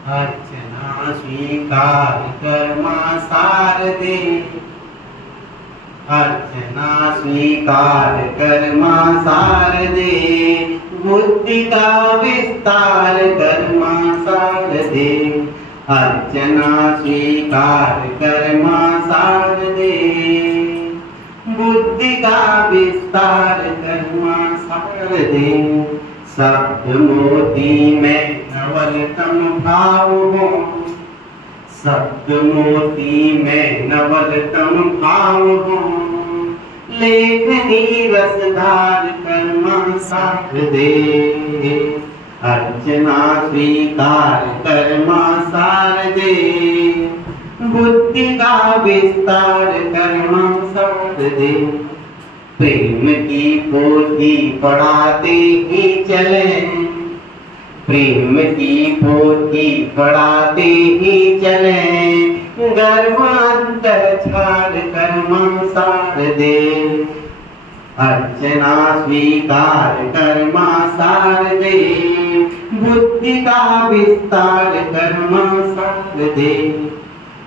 अर्चना स्वीकार कर्मा शारदे, अर्चना स्वीकार कर्मा शारदे, बुद्धि का विस्तार कर्मा शारदे, अर्चना स्वीकार कर्मा शारदे, बुद्धि का विस्तार कर्मा शारदे। शब्द मोती में नवलतम भाव हो, शब्द मोती में नवलतम भाव हो, लेखनी रसधार कर्मा शारदे, अर्चना स्वीकार कर्मा शारदे, बुद्धि का विस्तार कर्मा शारदे। प्रेम की पोथी पढ़ाते ही चले, प्रेम की पोथी पढ़ाते ही चले, गर्भ अंतर छाड़ कर्मा शारदे, अर्चना स्वीकार कर्मा शारदे, बुद्धि का विस्तार कर्मा शारदे।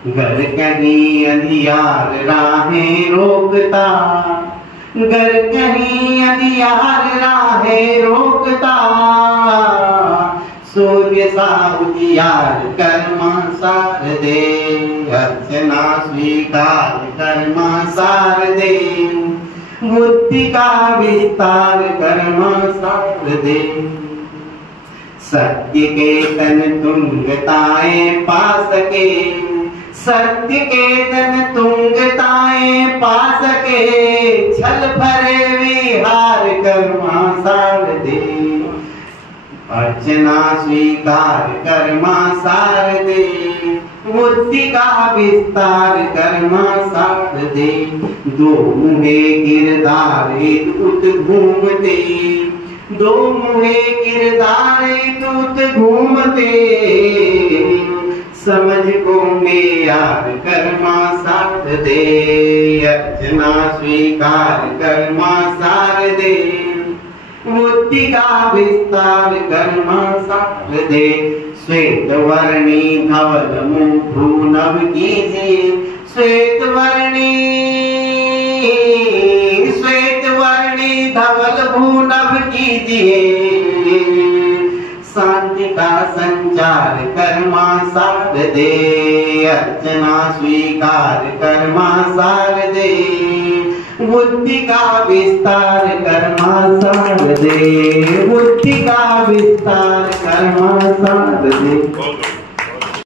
घर कहीं अंधियार राहें रोकता, घर कहीं अंधियार राहें रोकता, सूर्य सा उजियार कर्मा शारदे, अर्चना स्वीकार कर्मा शारदे, बुद्धि का विस्तार कर्मा शारदे। सत्य के तन तुंगताएं पा सके, सत्य के तन तुंगताएं पा सके, छल भरे विहार कर्मा शारदे, अर्चना स्वीकार कर्मा शारदे, बुद्धि का विस्तार कर्मा शारदे। दो मुहे गिरधार दूत घूमते, दो मुहे गिरधार दूत घूमते, समझ को में यार कर्मा शारदे, अर्चना स्वीकार कर्मा शारदे, बुद्धि का विस्तार कर्मा शारदे। श्वेत वर्णी धवल मुखु नभ कीजिए, श्वेत वर्णी धवल भूनभ कीजिए, शांति का संचार कर्मा शारदे, अर्चना स्वीकार कर्मा शारदे, बुद्धि का विस्तार कर्मा शारदे, बुद्धि का विस्तार कर्मा शारदे।